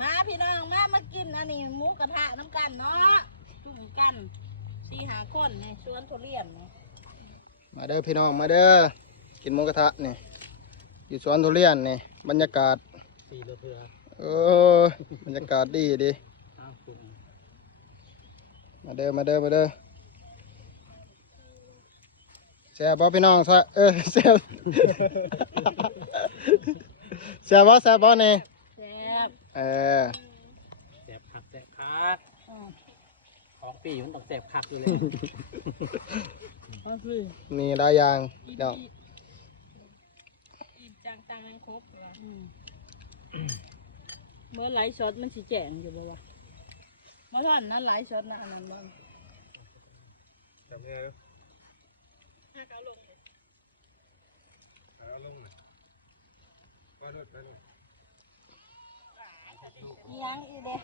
มาพี่น้องมากินอันนี้หมูกระทะน้ำกันเนาะจุ่มกัน4-5 คนในสวนทุเรียนเนี่ยมาเด้อพี่น้องมาเด้อกินหมูกระทะนี่อยู่สวนทุเรียนนี่บรรยากาศ4 โลเทืบรรยากาศดีดีมาเด้อแซ่บบ่พี่น้องแซ่บแซ่บแซ่บบ่นี่แซ่บแซ่บคักของปีมันต้องแซ่บคักอยู่เลยมีหลายอย่างเนาะจังมันครบเมื่อไหลสดมันสิแจ่งอยู่บ่วะเมื่อท่านนั้นไหลสดนะอันนั้นมันจำไงลูกเอาลงไปลงไปลงยังอีเด้